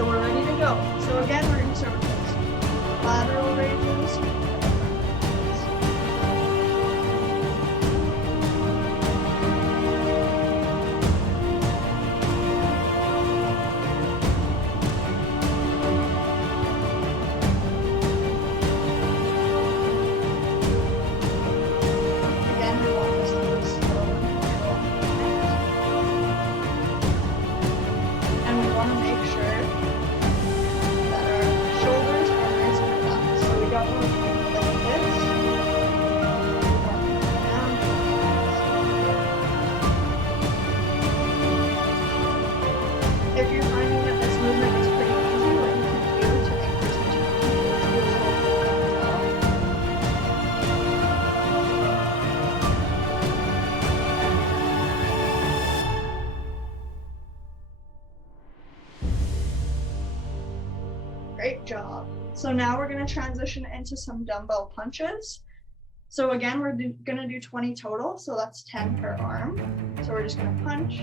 so we're ready to go. So again, we're going to start with those lateral raises. Great job. So now we're going to transition into some dumbbell punches. So again, we're going to do 20 total, so that's 10 per arm. So we're just going to punch.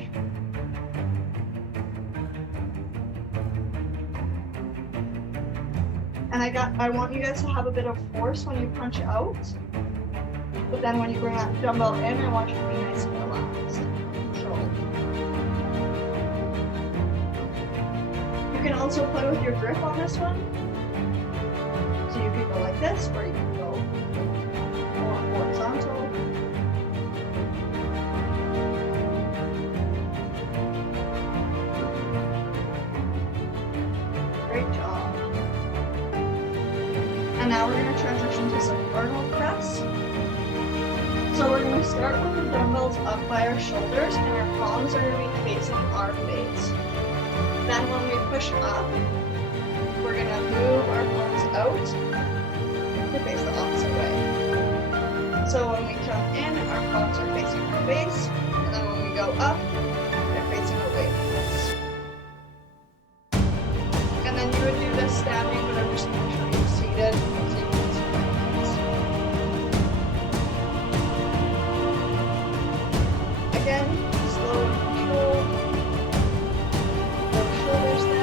And I want you guys to have a bit of force when you punch out. But then when you bring that dumbbell in, I want you to be nice and relaxed. Controlled. You can also play with your grip on this one. So you could go like this, or you can go more horizontal. Great job. And now we're going to transition to some Arnold Press. So we're going to start with the dumbbells up by our shoulders, and our palms are going to be facing our face. Then when we push up, we're going to move our palms out to face the opposite way. So when we come in, our palms are facing our face, and then when we go up, they're facing away from us. And then you would do this standing, but I'm just going to show you seated. So you can see my hands. Again, slow and controlled. Shoulders down.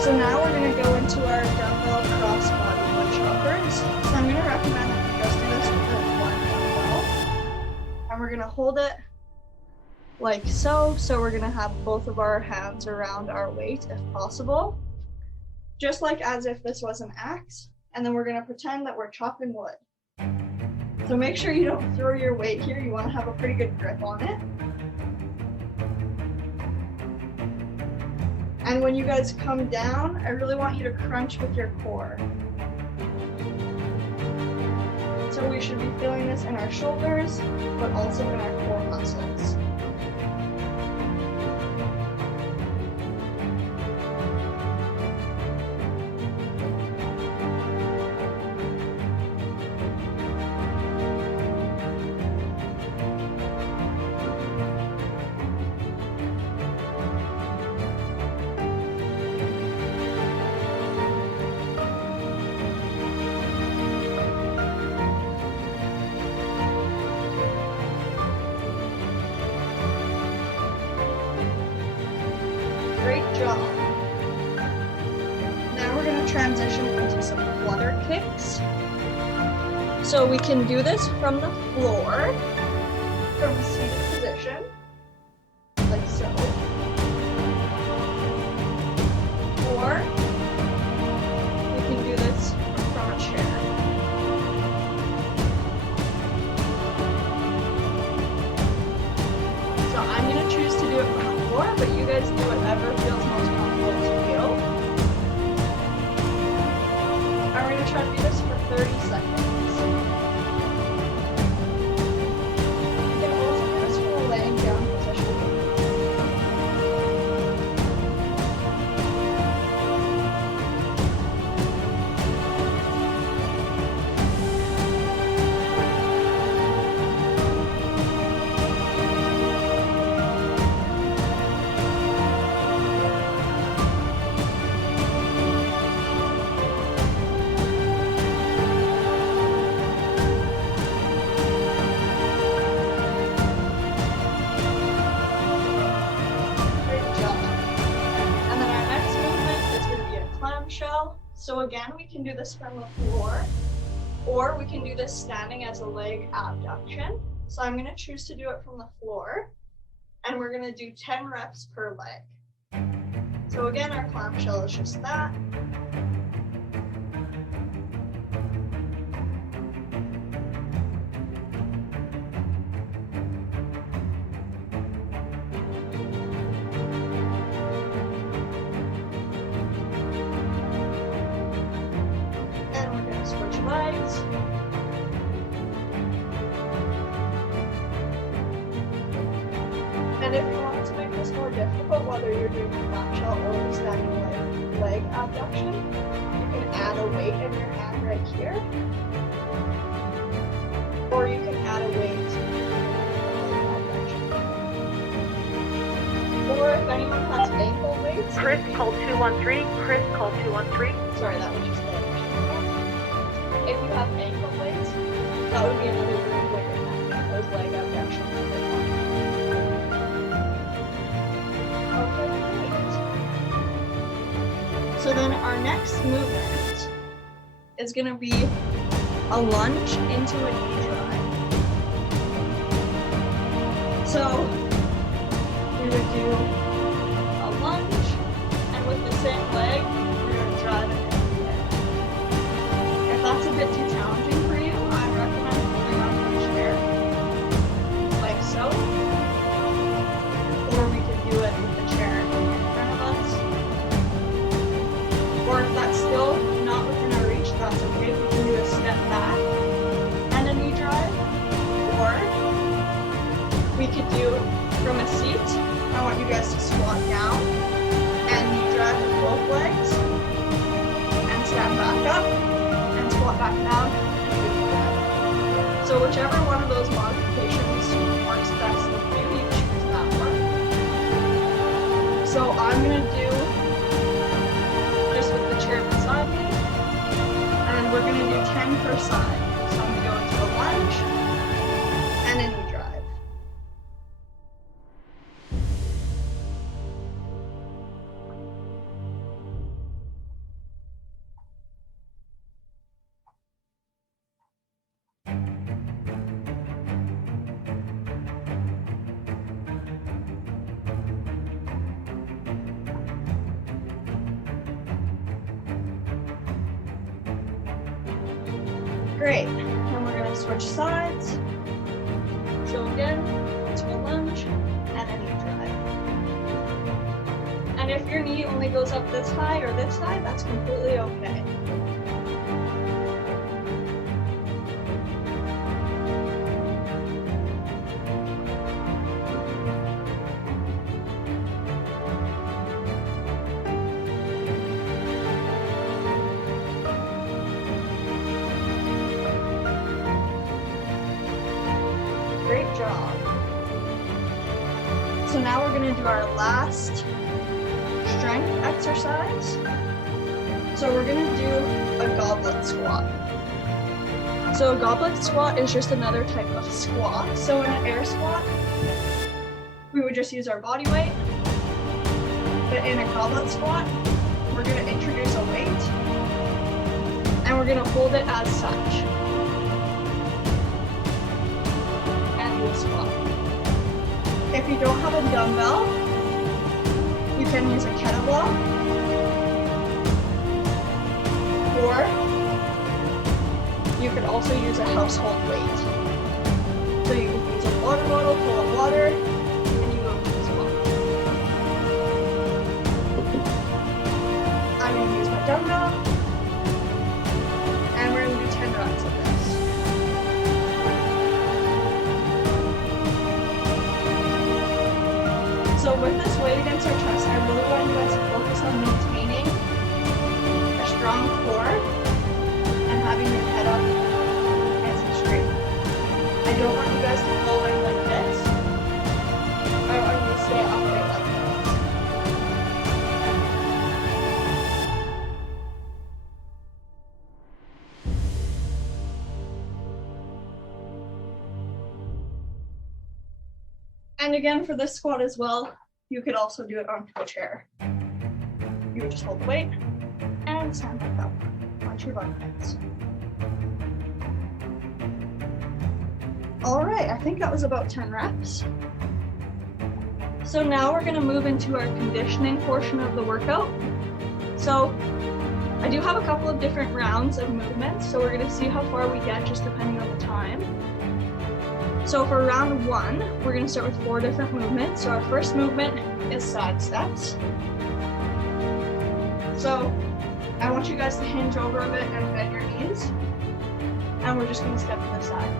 So now we're going to go into our dumbbell cross-body wood choppers. So I'm going to recommend that you just do this with one dumbbell. And we're going to hold it like so. So we're going to have both of our hands around our weight if possible. Just like as if this was an axe. And then we're going to pretend that we're chopping wood. So make sure you don't throw your weight here. You want to have a pretty good grip on it. And when you guys come down, I really want you to crunch with your core. So we should be feeling this in our shoulders, but also in our core muscles. Great job. Now we're going to transition into some Clutter Kicks. So we can do this from the floor, from a seated position, like so. Or we can do this from a chair. So I'm going to choose to do it from the floor, but you guys do whatever feels most comfortable to you. And we're going to try to do this for 30 So again, we can do this from the floor, or we can do this standing as a leg abduction. So I'm gonna choose to do it from the floor, and we're gonna do 10 reps per leg. So again, our clamshell is just that. Switch legs. And if you wanted to make this more difficult, whether you're doing a clamshell or the standing leg abduction, you can add a weight in your hand right here. Or you can add a weight abduction. Or if anyone has ankle weights. Chris call 213. Chris call 213. Sorry, that was just the if you have ankle weights, that would be another great way to make those leg abductions. Okay, great. So then our next movement is going to be a lunge into a knee drive. So we would do a lunge, and with the same leg, we're going to drive it. If that's a bit too challenging for you, I recommend putting on your chair, like so. Or we could do it with the chair in front of us. Or if that's still not within our reach, that's okay. We can do a step back and a knee drive. Or we could do from a seat. I want you guys to squat down and knee drive with both legs and stand back up. Squat back down and do that. So whichever one of those modifications works best with you, you choose that one. So I'm going to do just with the chair beside me, and we're going to do 10 per side. So I'm going to go into a lunge and a knee drive. Great, and we're going to switch sides. So again, to a lunge and a knee drive. And if your knee only goes up this high or this high, that's completely okay. Great job. So now we're going to do our last strength exercise. So we're going to do a goblet squat. So a goblet squat is just another type of squat. So in an air squat, we would just use our body weight. But in a goblet squat, we're going to introduce a weight and we're going to hold it as such. Squat. If you don't have a dumbbell, you can use a kettlebell, or you could also use a household weight. So you can use a water bottle full of water, and you go for the squat. I'm going to use my dumbbell, and we're going to do 10 reps of this. So with this weight against our chest, I really want you guys to focus on maintaining a strong core and having your head up nice and straight. I don't want you guys to fall in like this. I want you to stay upright like this. And again, for this squat as well, you could also do it onto a chair. You would just hold the weight and and stand back up. Watch your butt hits. All right, I think that was about 10 reps. So now we're gonna move into our conditioning portion of the workout. So I do have a couple of different rounds of movements, so we're gonna see how far we get just depending on the time. So for round 1, we're gonna start with 4 different movements. So our first movement is side steps. So I want you guys to hinge over a bit and bend your knees. And we're just gonna step to the side.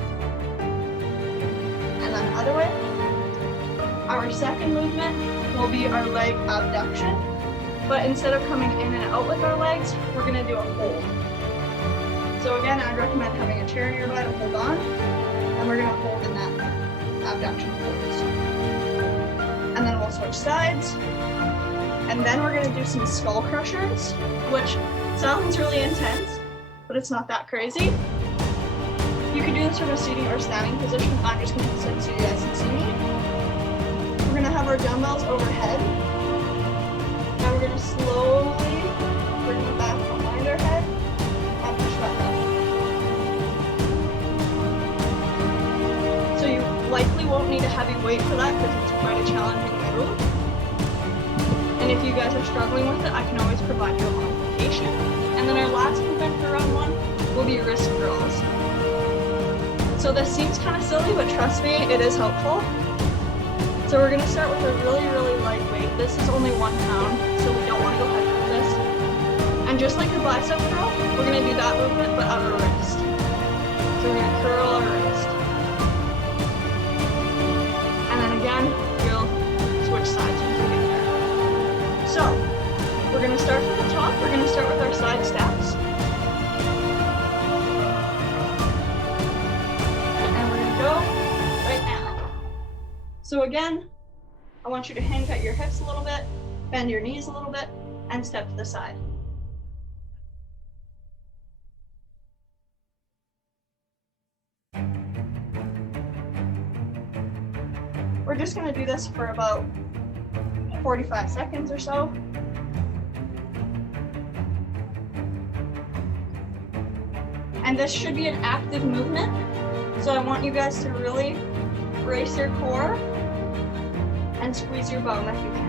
And then other way. Our second movement will be our leg abduction. But instead of coming in and out with our legs, we're gonna do a hold. So again, I'd recommend having a chair nearby to hold on. And we're gonna hold in that abduction pose. And then we'll switch sides. And then we're gonna do some skull crushers, which sounds really intense, but it's not that crazy. You can do this from a seating or standing position. I'm just gonna sit so you guys can see me. We're gonna have our dumbbells overhead. Now we're gonna slowly bring them back behind our head and push back up. So you likely won't need a heavy weight for that because it's quite a challenging move. And if you guys are struggling with it, I can always provide you a modification. And then our last movement for round 1 will be wrist curls. So this seems kind of silly, but trust me, it is helpful. So we're gonna start with a really, really light weight. This is only 1 pound, so we don't wanna go heavy with this. And just like the bicep curl, we're gonna do that movement, but of our wrist. So we're gonna curl our wrist. And then again, we'll switch sides once we get there. So, we're gonna start from the top. We're gonna start with our side steps. And we're gonna go right now. So again, I want you to hinge at your hips a little bit, bend your knees a little bit, and step to the side. We're just gonna do this for about 45 seconds or so. And this should be an active movement. So I want you guys to really brace your core and squeeze your bum if you can.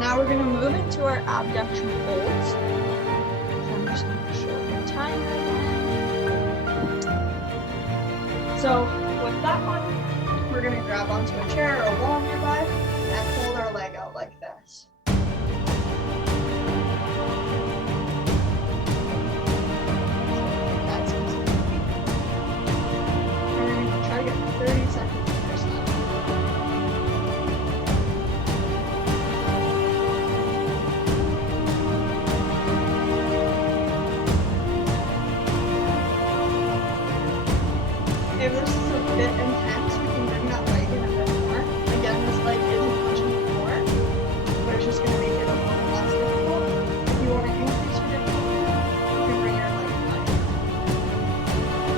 Now we're going to move into our abduction folds. So I'm just going to show the timer again. So with that one, we're going to grab onto a chair or a wall nearby and hold our leg out like this. That's easy. And we're going to try to get 30 seconds. If this is a bit intense, we can bring that leg in a bit more. Again, this leg isn't touching the floor, but it's just going to make it a little less difficult. If you want to increase your difficulty, you can bring your leg higher.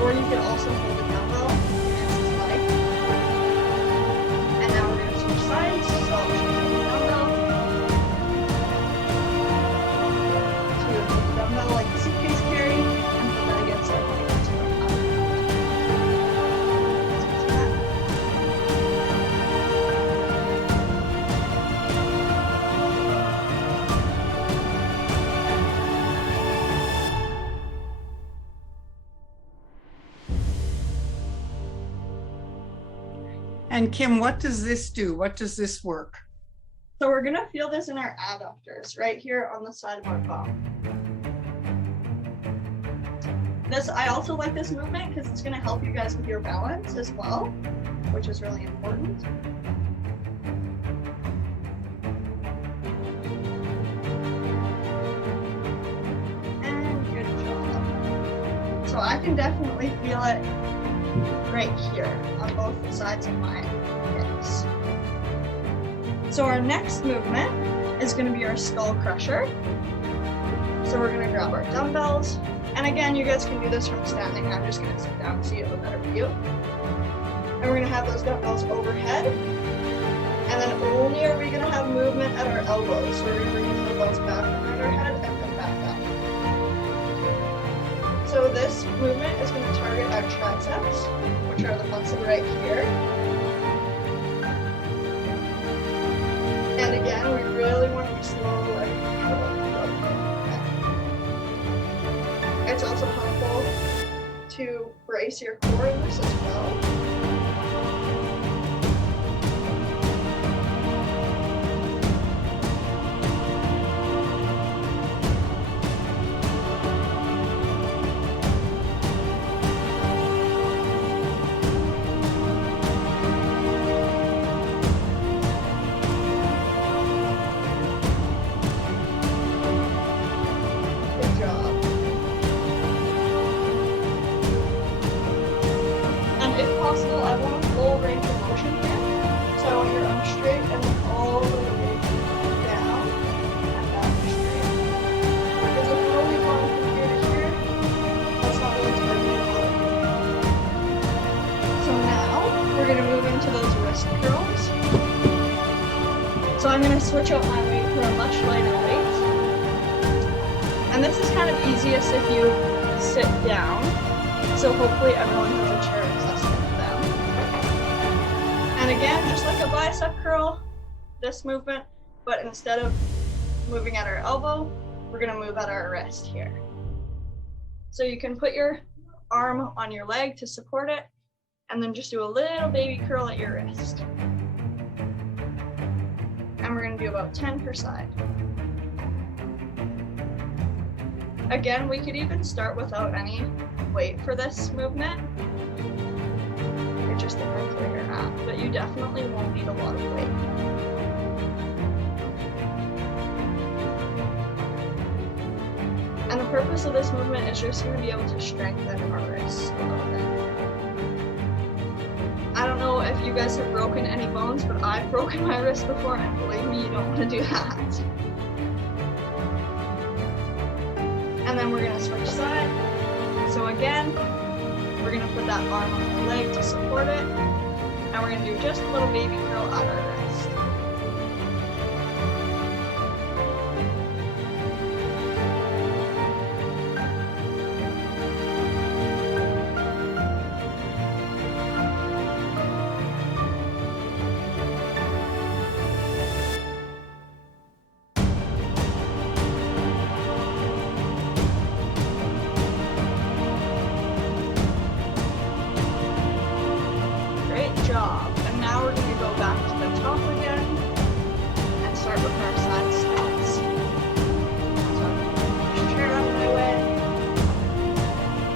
Or you can also hold the dumbbell against this leg. And now we're going to switch sides. So I'll show you the dumbbell. So you hold the dumbbell like a suitcase carry, and put that against our leg. And Kim, what does this do? What does this work? So we're gonna feel this in our adductors, right here on the side of our bum. I also like this movement because it's gonna help you guys with your balance as well, which is really important. And good job. I can definitely feel it right here on both the sides of my hips. So our next movement is going to be our skull crusher. So we're going to grab our dumbbells. And again, you guys can do this from standing. I'm just going to sit down so you have a better view. And we're going to have those dumbbells overhead. And then only are we going to have movement at our elbows. So we're going to bring the dumbbells back behind our head and then back up. So this movement is going to target our triceps, which are the muscle right here. And again, we really want to be slow and controlled. It's also helpful to brace your core in this as well. I want a full range of motion here. So I want your arms straight and then all the way down and down straight. Because if we're only going from here to here, that's not really targeting out. So now we're going to move into those wrist curls. So I'm going to switch out my weight for a much lighter weight. And this is kind of easiest if you sit down. So hopefully everyone has a chair accessible. And again, just like a bicep curl, this movement, but instead of moving at our elbow, we're going to move at our wrist here. So you can put your arm on your leg to support it, and then just do a little baby curl at your wrist. And we're going to do about 10 per side. Again, we could even start without any weight for this movement. It just depends where you're at, but you definitely won't need a lot of weight. And the purpose of this movement is just going to be able to strengthen our wrists a little bit. I don't know if you guys have broken any bones, but I've broken my wrist before, and believe me, you don't want to do that. And then we're going to switch side. So again, we're going to put that arm on the leg to support it, and we're going to do just a little baby curl at our wrist. And now we're going to go back to the top again and start with our side squats. So I'm going to push the chair out of my way.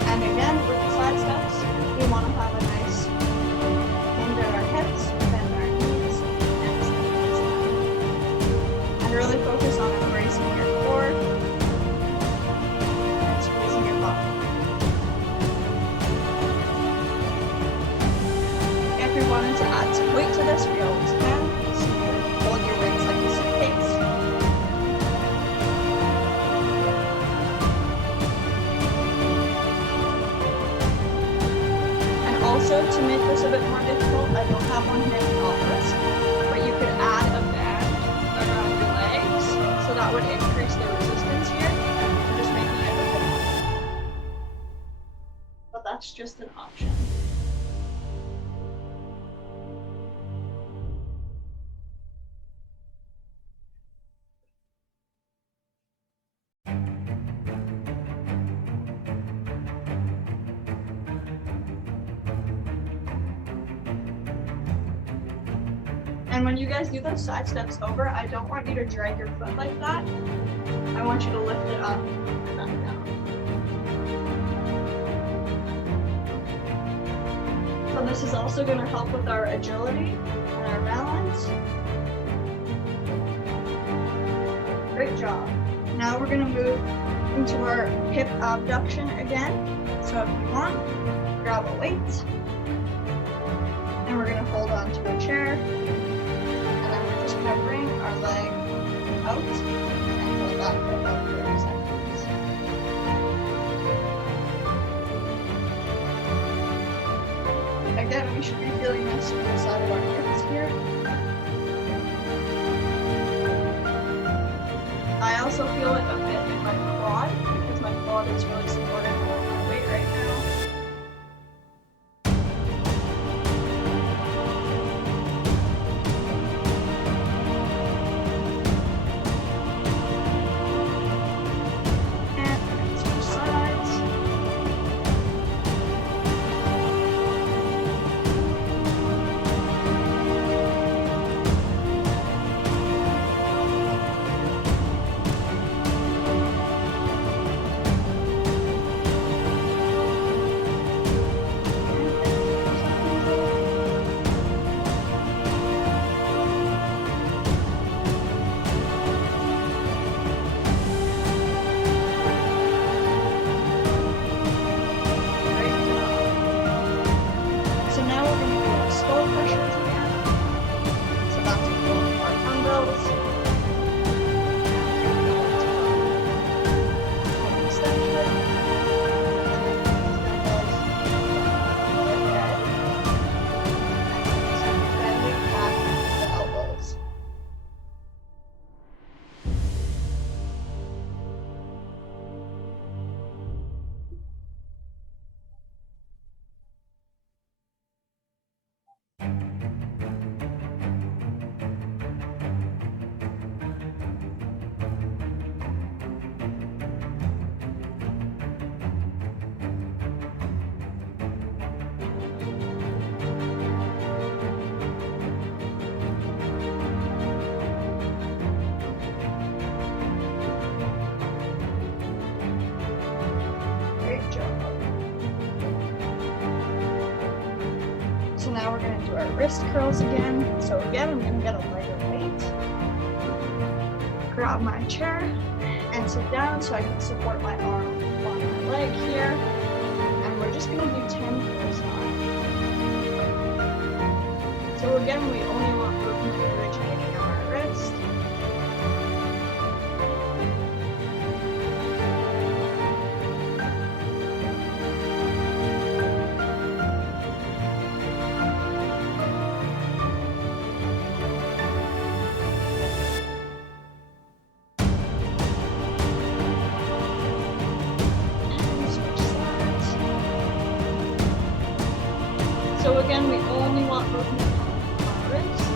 And again, with the side steps, we want to have a nice hinge at our hips, bend our knees, and step like that. And really focus on embracing your core and squeezing your butt. If you wanted to add some weight to this, we always can. So you can hold your weights like a suitcase. And also, to make this a bit more difficult, I don't have one here in the office, but you could add a band around your legs, so that would increase the resistance here, and just making it a bit more. But that's just an option. And when you guys do those side steps over, I don't want you to drag your foot like that. I want you to lift it up and back down. So this is also going to help with our agility and our balance. Great job. Now we're going to move moving to our hip abduction again. So if you want, grab a weight, and we're gonna hold on to a chair, and then we're just gonna bring our leg out and hold that for about 30 seconds. Again, we should be feeling this from the side of our hips here. I also feel it a bit in my quad because my quad is really supportive of my weight right now. And we're going to switch sides. So now we're going to do our skull pushers again. So that's with both our dumbbells. And we're going to go into our extension. And then these dumbbells overhead. And just bending back the elbows. Great job. So now we're going to do our wrist curls again. So again, I'm going to get a lighter weight. Grab my chair and sit down so I can support my arm on my leg here. And we're just going to do 10 first time. So again, we only want movement originating on our wrist. Switch sides. So again, we only want movement on our wrists.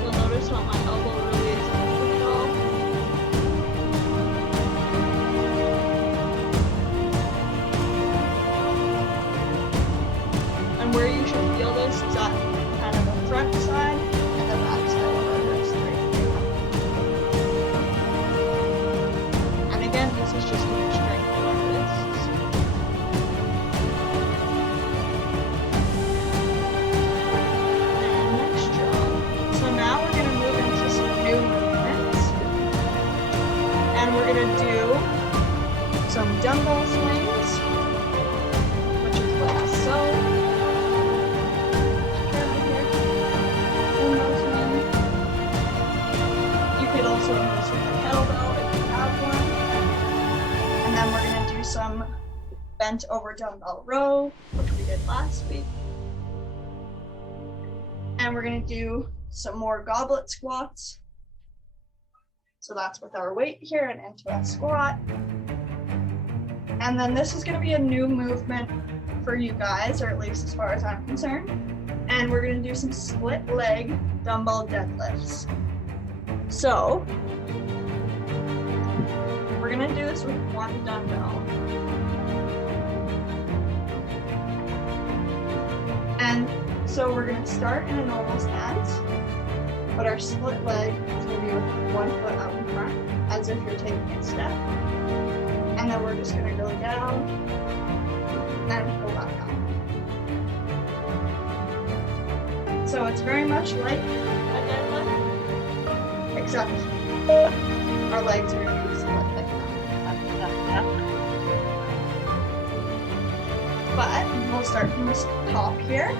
You'll notice how my elbow really isn't moving at all. And where you should feel this is at kind of the front side and the back side of our wrist right here. And again, this is just going to strengthen our wrists. And next job. So now we're going to move into some new movements. And we're going to do some dumbbell swings, which is like so. Try right here. Dumbbell swing. You could also do this with a kettlebell if you have one. And then we're going to do some bent over dumbbell row, which we did last week. And we're going to do some more goblet squats. So that's with our weight here and into a squat. And then this is going to be a new movement for you guys, or at least as far as I'm concerned. And we're going to do some split leg dumbbell deadlifts. So we're going to do this with one dumbbell. And so we're going to start in a normal stance, but our split leg is going to be with one foot out in front, as if you're taking a step. And then we're just going to go down and pull back up. So it's very much like a deadlift, except our legs are going to be split like that. but we'll start from the top here.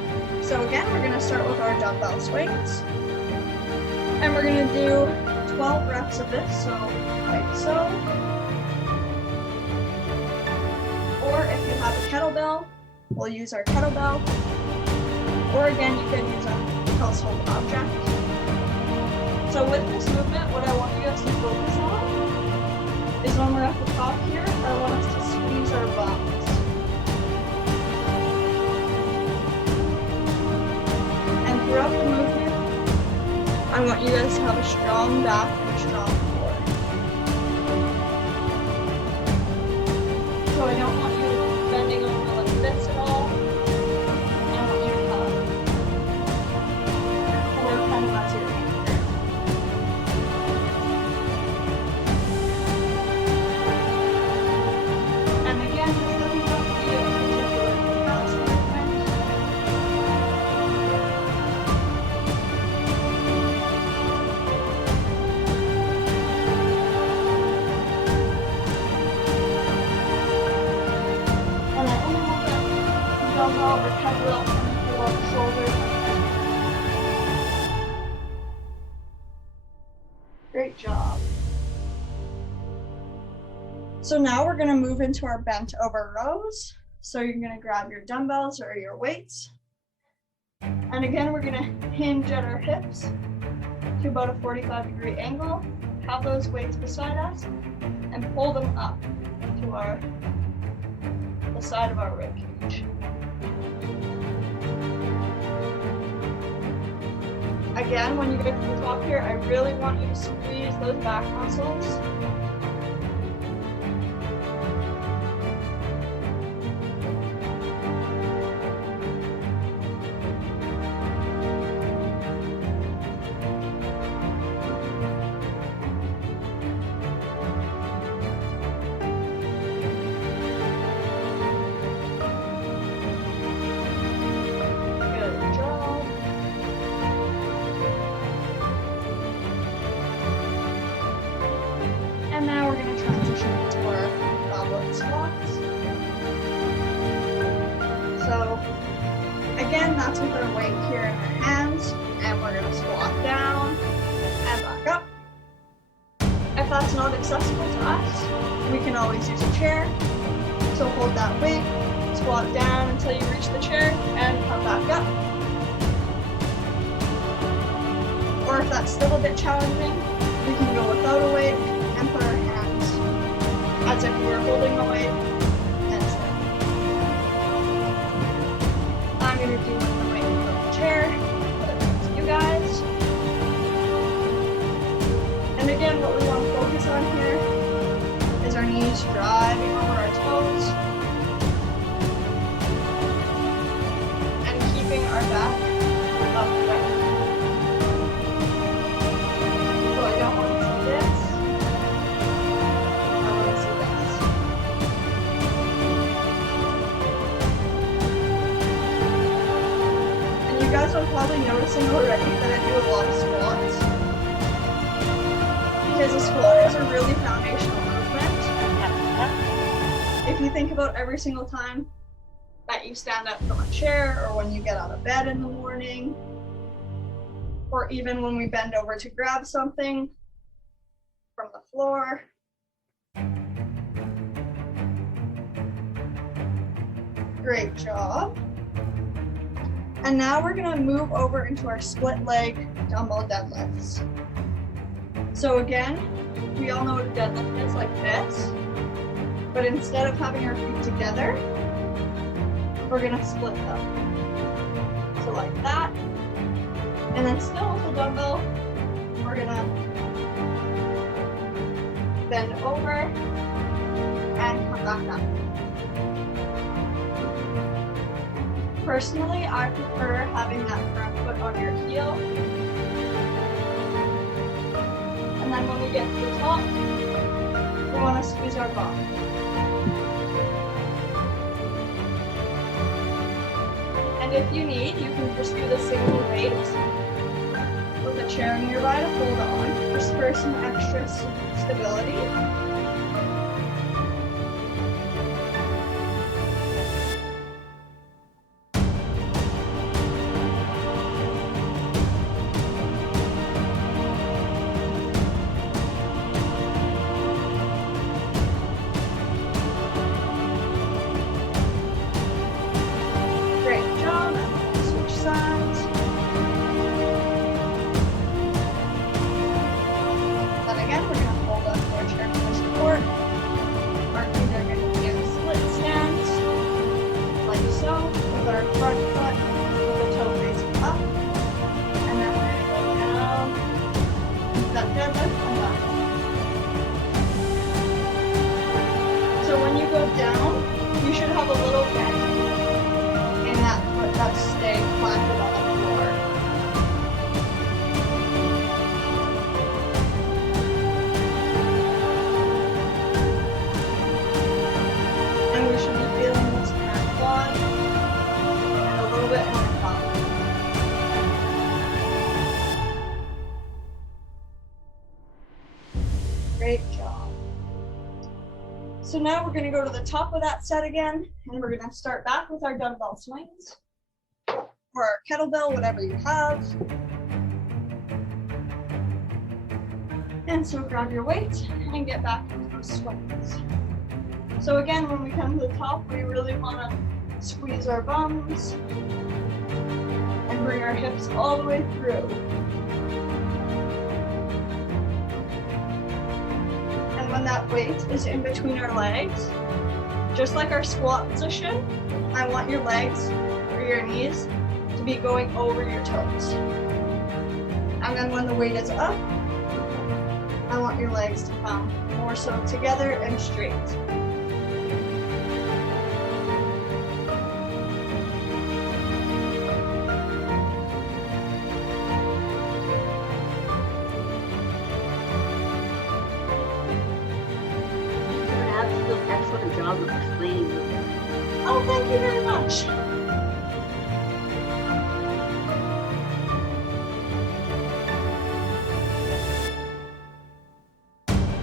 So again, we're gonna start with our dumbbell swings. And we're gonna do 12 reps of this, so like so. Or if you have a kettlebell, we'll use our kettlebell. Or again, you could use a household object. So with this movement, what I want you guys to focus on is when we're at the top here, I want us to squeeze our bums. And throughout the movement, I want you guys to have a strong back and a strong core. So I don't want you bending over like this at all. I want you to have your core kind of as your anchor. And again, this doesn't have to be a particular fast movement. And I only want that dumbbell or kettlebell coming through on the shoulders. Great job. So now we're gonna move into our bent over rows. So you're gonna grab your dumbbells or your weights. And again, we're gonna hinge at our hips to about a 45-degree angle. Have those weights beside us and pull them up to the side of our rib cage. Again, when you get to the top here, I really want you to squeeze those back muscles. Good job. And now we're going to transition into our goblet squats. So again, that's with our weight here in our hands, and we're going to squat down and back up. If that's not accessible to us, we can always use a chair. So hold that weight, squat down until you reach the chair, and come back up. Or if that's still a bit challenging, we can go without a weight and put our hands as if we were holding a weight and stand. I'm going to do with the weight from the chair, but it's up to you guys. And again, what we want to focus on here is our knees driving over our toes and keeping our back upright. So I don't want to see this. I want to see this. And you guys are probably noticing already that I do a lot of squats. Because a squat is a really foundational movement. If you think about every single time that you stand up from a chair, or when you get out of bed in the morning, or even when we bend over to grab something from the floor. Great job. And now we're gonna move over into our split leg dumbbell deadlifts. So again, we all know what a deadlift is, like this, but instead of having our feet together, we're gonna split them. So like that, and then still with the dumbbell, we're gonna bend over and come back up. Personally, I prefer having that front foot on your heel. And then when we get to the top, we want to squeeze our bum. And if you need, you can just do the single weight with a chair nearby to hold on, just for some extra stability. go down, you should have a little bend in that foot that's staying planted on the floor. And we should be feeling this in our quad and a little bit in our thumb. Great job. So now we're going to go to the top of that set again, and we're going to start back with our dumbbell swings or our kettlebell, whatever you have. And so grab your weight and get back into those swings. So again, when we come to the top, we really want to squeeze our bums and bring our hips all the way through. When that weight is in between our legs, just like our squat position, I want your legs or your knees to be going over your toes. And then when the weight is up, I want your legs to come more so together and straight. Excellent job of explaining it. Oh, thank you very much.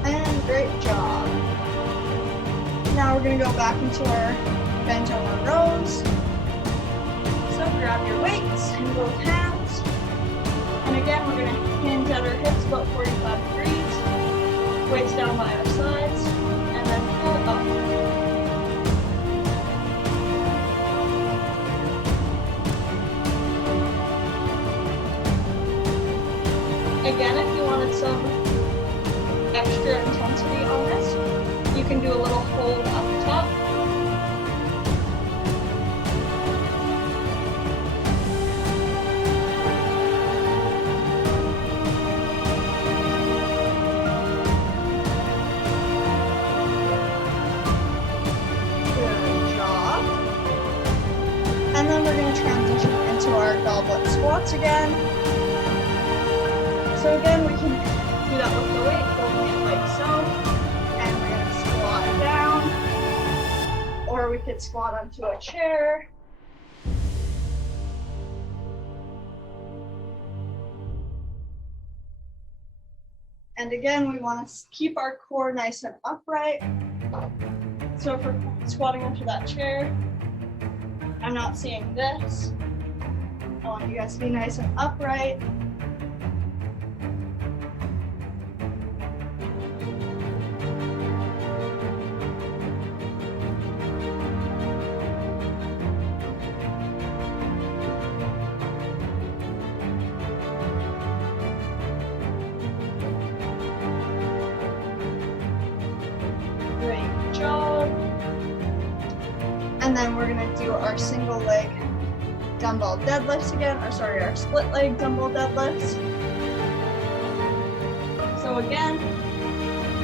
And great job. Now we're going to go back into our bent over rows. So grab your weights in both hands. And again, we're going to hinge at our hips about 45 degrees. Weights down by our sides. And then pull up. Again, if you wanted some extra intensity on this, you can do a little hold up top. Good job. And then we're going to transition into our goblet squats again. So again, we can do that with the weight, holding it like so, and we're going to squat down, or we could squat onto a chair. And again, we want to keep our core nice and upright. So if we're squatting onto that chair, I'm not seeing this. I want you guys to be nice and upright. And then we're gonna do our single leg dumbbell deadlifts again, or sorry, our split leg dumbbell deadlifts. So again,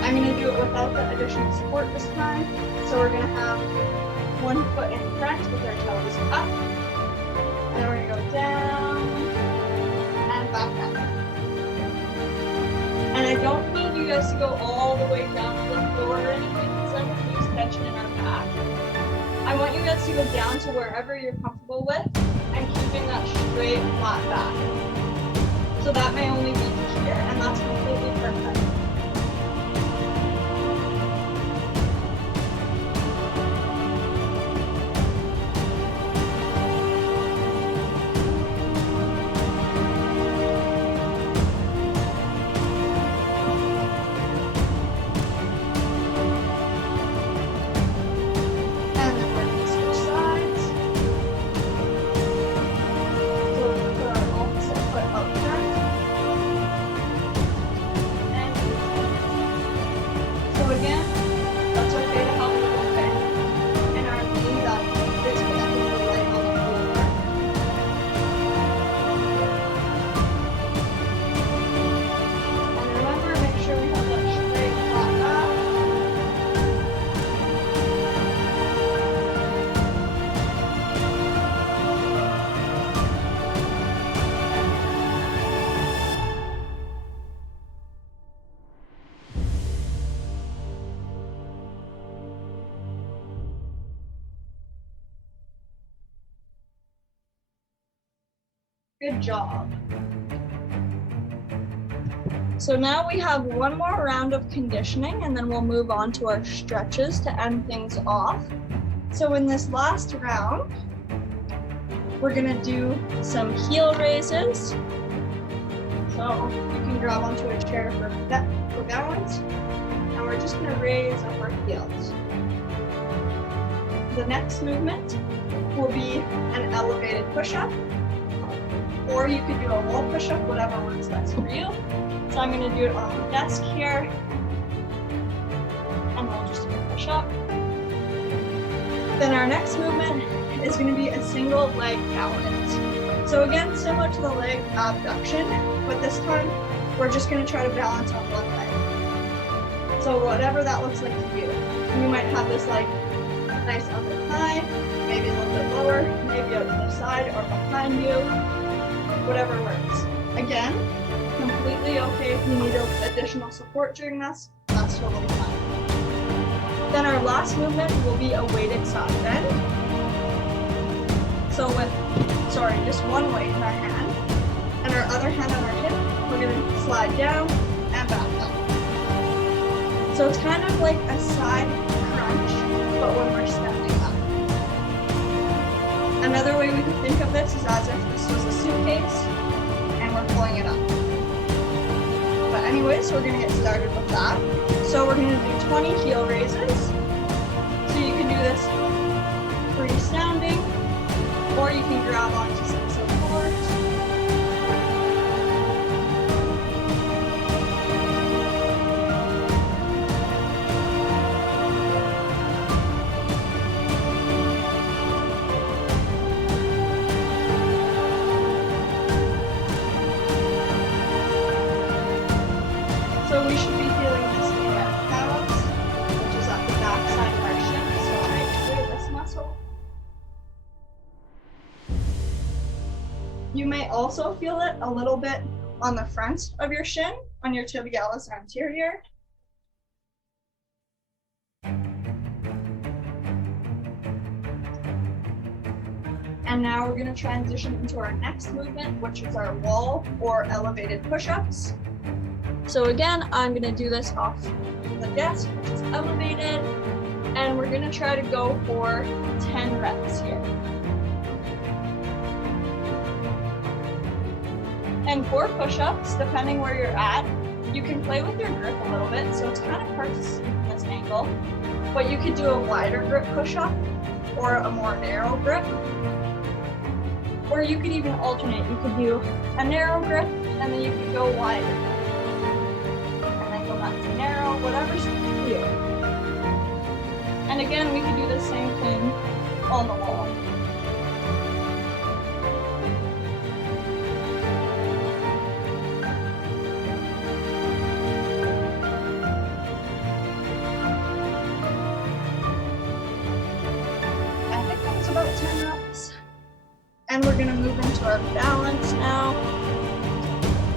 I'm gonna do it without the additional support this time. So we're gonna have one foot in front with our toes up. And then we're gonna go down and back up. And I don't need you guys to go all the way down to the floor or anything, because that would lose tension in our back. I want you guys to go down to wherever you're comfortable with and keeping that straight, flat back. So that may only be to here, and that's completely perfect. Good job. So now we have one more round of conditioning and then we'll move on to our stretches to end things off. So in this last round, we're gonna do some heel raises. So you can grab onto a chair for balance. And we're just gonna raise up our heels. The next movement will be an elevated push-up, or you could do a wall push-up, whatever works best for you. So I'm gonna do it on the desk here, and we'll just do a push-up. Then our next movement is gonna be a single leg balance. So again, similar to the leg abduction, but this time we're just gonna try to balance on one leg. So whatever that looks like to you. You might have this like nice up and high, maybe a little bit lower, maybe out to the side or behind you, whatever works. Again, completely okay if you need additional support during this, that's totally fine. Then our last movement will be a weighted side bend. So with, just one weight in our hand, and our other hand on our hip, we're gonna slide down and back up. So it's kind of like a side crunch, but when we're standing up. Another way we could think of this is as if this was a suitcase and we're pulling it up. But anyways, we're gonna get started with that. So we're gonna do 20 heel raises. So you can do this freestanding, or you can grab onto some support. So we should be feeling this direct balance, which is at the back side of our shin, so I activate this muscle. You may also feel it a little bit on the front of your shin, on your tibialis anterior. And now we're going to transition into our next movement, which is our wall or elevated push-ups. So again, I'm going to do this off the desk, which is elevated, and we're going to try to go for 10 reps here. And for push-ups, depending where you're at, you can play with your grip a little bit, so it's kind of hard to see from this angle. But you could do a wider grip push-up or a more narrow grip. Or you could even alternate. You could do a narrow grip and then you could go wider. And then go back to narrow, whatever suits you. And again, we could do the same thing on the wall. About 10 reps. And we're going to move into our balance now.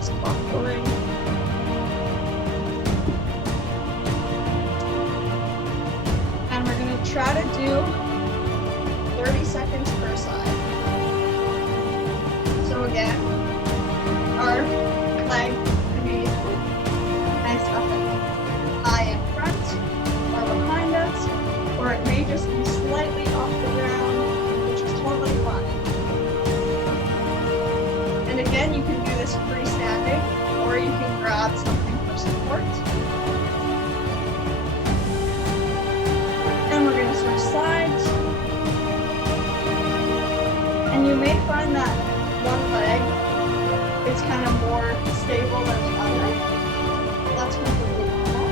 Squat going. And we're going to try to do 30 seconds per side. So again, our leg can be nice up and high in front or behind us, or it may just be slightly off the ground, which is totally fine. And again, you can do this freestanding, or you can grab something for support. And we're going to switch sides. And you may find that one leg is kind of more stable than the other. That's completely normal.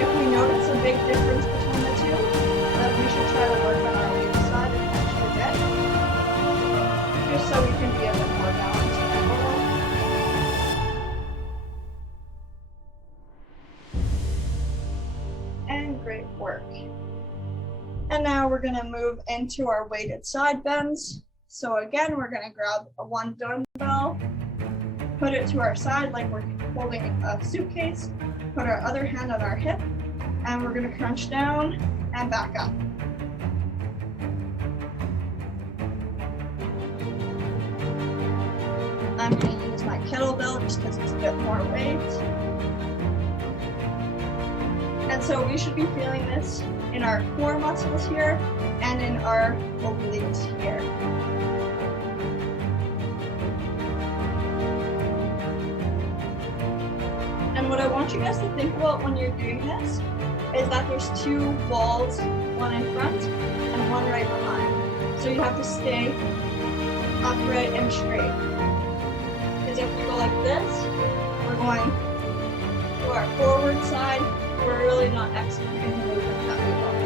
If we notice a big difference between the two, then we should try to work on our weak side and push a bit, just so we can be a bit more balanced in our middle. And great work. And now we're going to move into our weighted side bends. So again, we're going to grab one dumbbell, put it to our side like we're holding a suitcase, put our other hand on our hip, and we're going to crunch down and back up. I'm going to use my kettlebell just because it's a bit more weight. And so we should be feeling this in our core muscles here and in our obliques here. And what I want you guys to think about when you're doing this is that there's two balls, one in front and one right behind. So you have to stay upright and straight. Because if we go like this, we're going to our forward side, we're really not executing the movement that we want.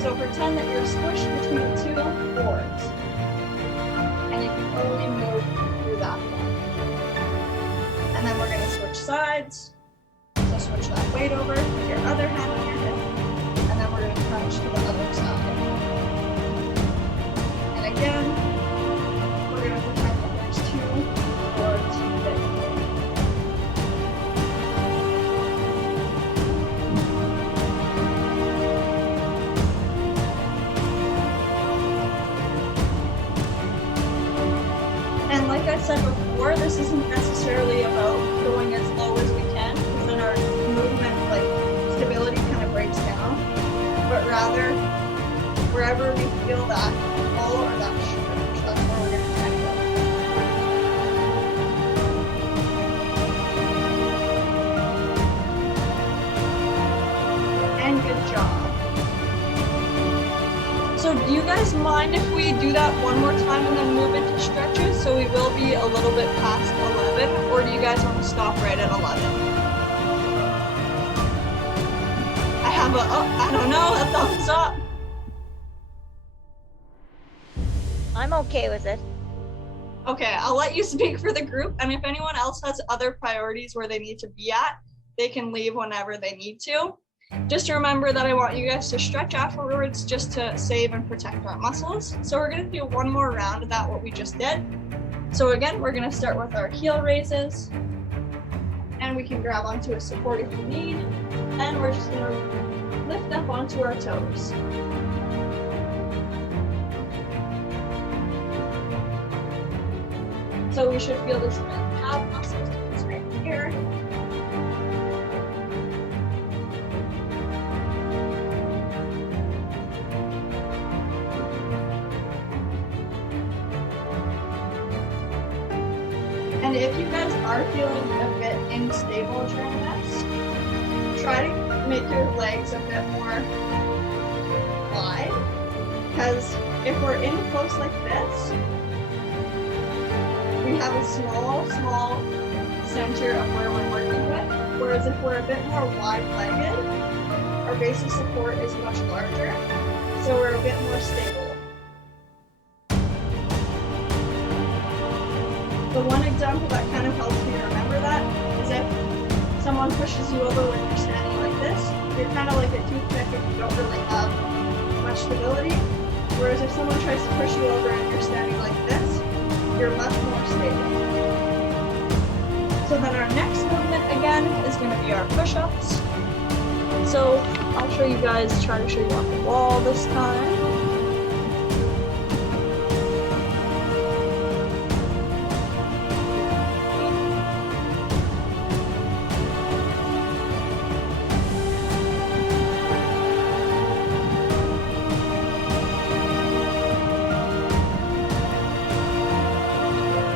So pretend that you're squished between two boards, and you can only move through that one. And then we're going to switch sides. So switch that weight over, put your other hand on your hip, and then we're going to crunch to the other side. And again, we're going to pretend that there's two boards there. And like I said before, this isn't necessarily about going as low as we can, because then our movement, like stability, kind of breaks down. But rather, wherever we feel that pull or that stretch, that's where we're going to try to go. And good job. So do you guys mind if we do that one more time and then move into stretches? So we will be a little bit past 11, or do you guys want to stop right at 11? I have I don't know, a thumbs up. I'm okay with it. Okay, I'll let you speak for the group, and if anyone else has other priorities where they need to be at, they can leave whenever they need to. Just remember that I want you guys to stretch afterwards just to save and protect our muscles. So we're going to do one more round of that, what we just did. So again, we're going to start with our heel raises, and we can grab onto a support if you need, and we're just going to lift up onto our toes. So we should feel this calf muscles right here. And if you guys are feeling a bit unstable during this, try to make your legs a bit more wide, because if we're in close like this, we have a small center of where we're working with, whereas if we're a bit more wide-legged, our base of support is much larger, so we're a bit more stable. The one example that kind of helps me remember that is if someone pushes you over when you're standing like this, you're kind of like a toothpick and you don't really have much stability. Whereas if someone tries to push you over and you're standing like this, you're much more stable. So then our next movement again is going to be our push-ups. So I'll show you guys, try to show you off the wall this time.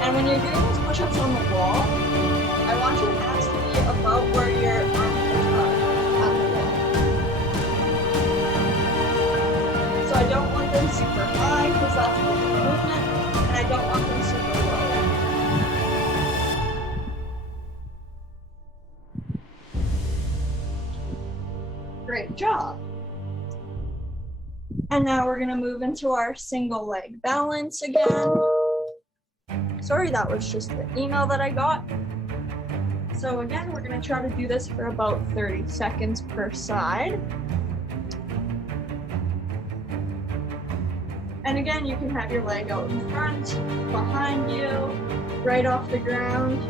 When you're doing those push-ups on the wall, I want your hands to be above where your armpits are at the wall. So I don't want them super high because that's the movement, and I don't want them super low. Great job. And now we're going to move into our single leg balance again. Sorry, that was just the email that I got. So again, we're going to try to do this for about 30 seconds per side. And again, you can have your leg out in front, behind you, right off the ground,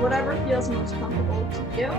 whatever feels most comfortable to you.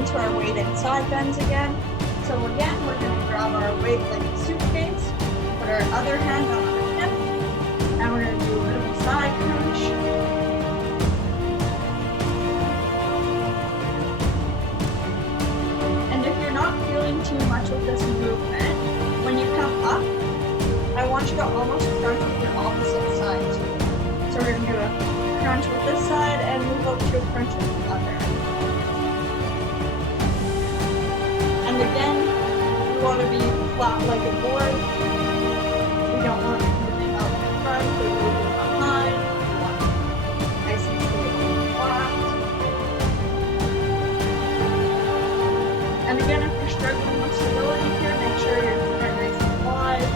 into our weighted side bends again. So again, we're going to grab our weight like a suitcase, put our other hand on our hip, and we're going to do a bit of a side crunch. And if you're not feeling too much with this movement, when you come up, I want you to almost crunch with your opposite side too. So we're going to do a crunch with this side and move up to a crunch with the other. And again, we want to be flat like a board. We don't want to be moving out in front or moving behind. We want to be nice and stable and flat. And again, if you're struggling with stability here, make sure your feet are nice and wide.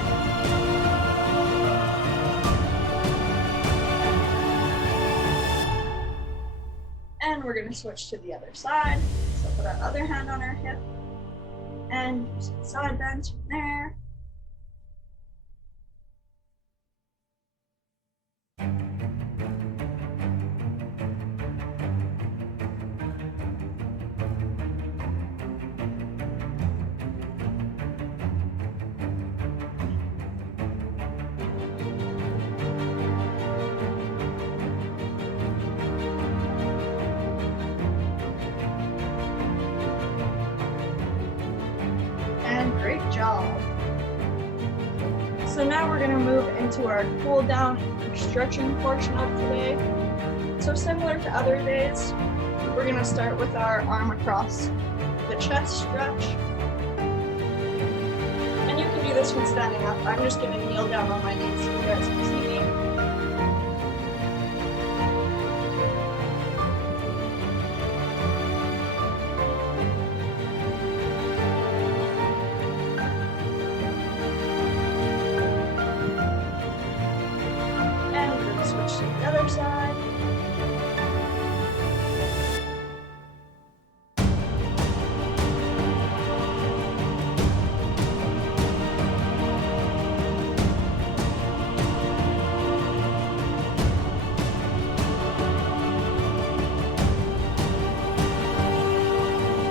And we're going to switch to the other side. So put our other hand on our hip and do some side bends from there. Great job. So now we're going to move into our cool down and stretching portion of today. So similar to other days, we're going to start with our arm across the chest stretch. And you can do this when standing up. I'm just going to kneel down on my knees so you guys can see me. To the other side.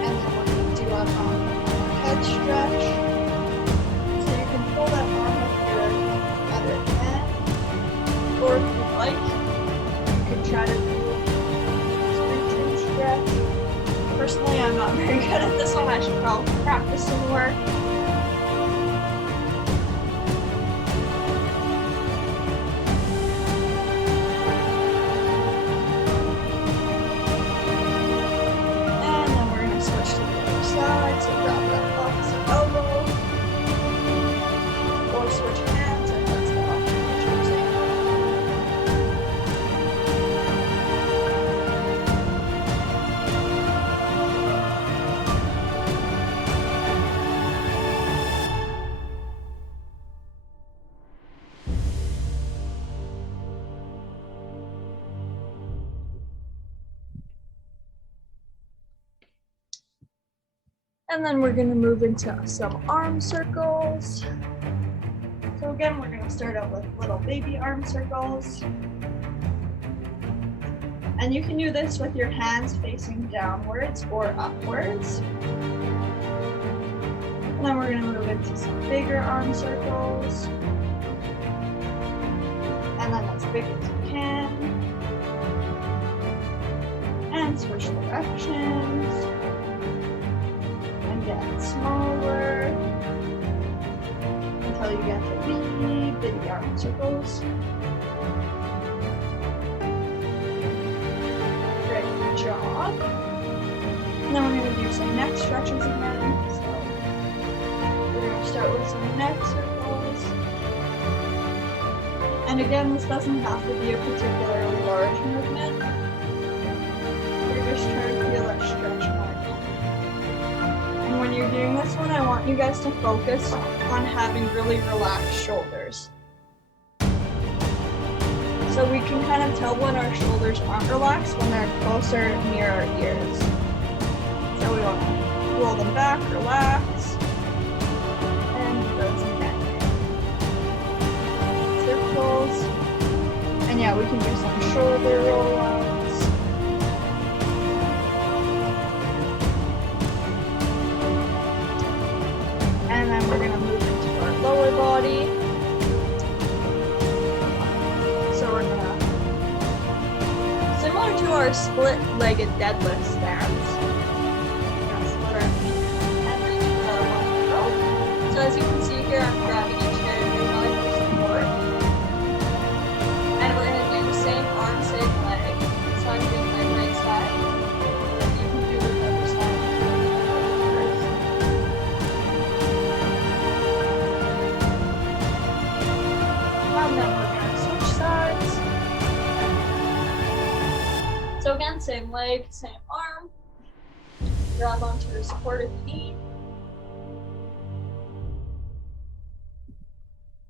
And then we're going to do our head stretch. So you can pull that arm with your other hand, or if you like, you can try to do a stretch. Personally, I'm not very good at this one. I should probably practice some more. And then we're going to switch to the other side. So grab that opposite elbow, or switch hands, and that's the option you're choosing. And then we're going to move into some arm circles. So again, we're going to start out with little baby arm circles. And you can do this with your hands facing downwards or upwards. And then we're going to move into some bigger arm circles. And then as big as you can. And switch directions. Get smaller until you get to bitty arm circles. Great job. And then we're going to do some neck stretches again. So we're going to start with some neck circles. And again, this doesn't have to be a particularly large movement. We're just trying to feel that stretch more. And when you're doing this one, I want you guys to focus on having really relaxed shoulders. So we can kind of tell when our shoulders aren't relaxed when they're closer near our ears. So we want to roll them back, relax, and do those neck circles. And yeah, we can do some shoulder rollouts. a split-legged deadlift stance. Split our feet and reach the one rope. So as you can see here, I'm grabbing a chair nearby for support. And we're gonna do the same arm, same leg. So I'm doing my right side. And you can do the other side first. And then we're gonna switch sides. So again, same leg, same arm. Grab onto your supported knee.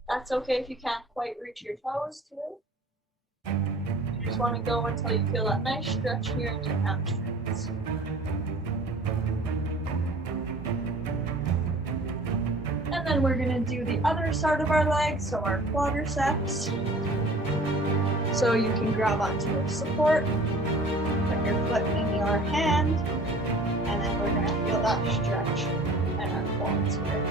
That's okay if you can't quite reach your toes too. You just want to go until you feel that nice stretch here in your hamstrings. And then we're gonna do the other side of our leg, so our quadriceps. So you can grab onto your support, put your foot in your hand, and then we're gonna feel that stretch in our quads here.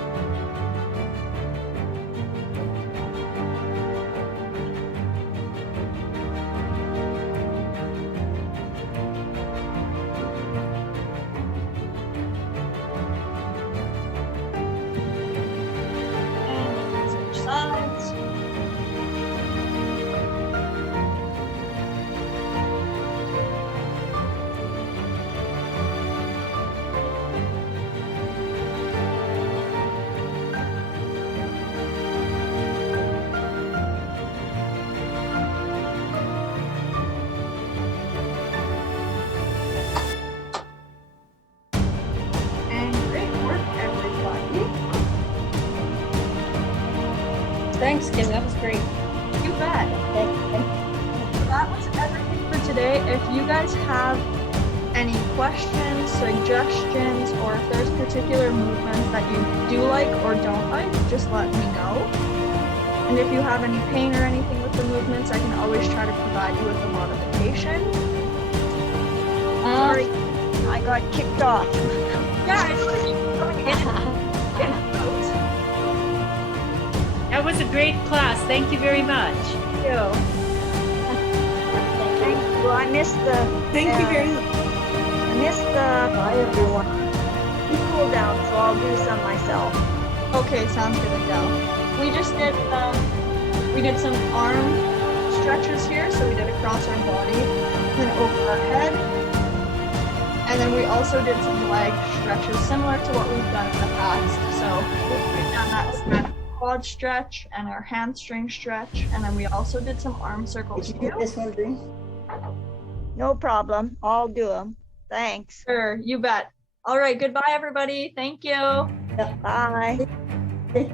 And switch sides. And great work, everybody. Thanks, Kim. That was great. You bet. That was everything for today. If you guys have any questions, suggestions, or if there's particular movements that you do like or don't like, just let me know. And if you have any pain or anything with the movements, I can always try to provide you with a modification. Sorry, I got kicked off. Yeah, I feel like you're coming in and out. That was a great class. Thank you very much. Thank you. Thank you. I missed the. Thank you very much. I missed the. Bye, everyone. Cool down, so I'll do some myself. Okay, sounds good, Adele. We just did some arm stretches here, so we did across our body, then over our head, and then we also did some leg stretches similar to what we've done in the past. So we've done that quad stretch and our hamstring stretch, and then we also did some arm circles Did you too. get this one, Bree? No problem. I'll do them. Thanks. Sure, you bet. All right, goodbye, everybody. Thank you. Bye. Okay.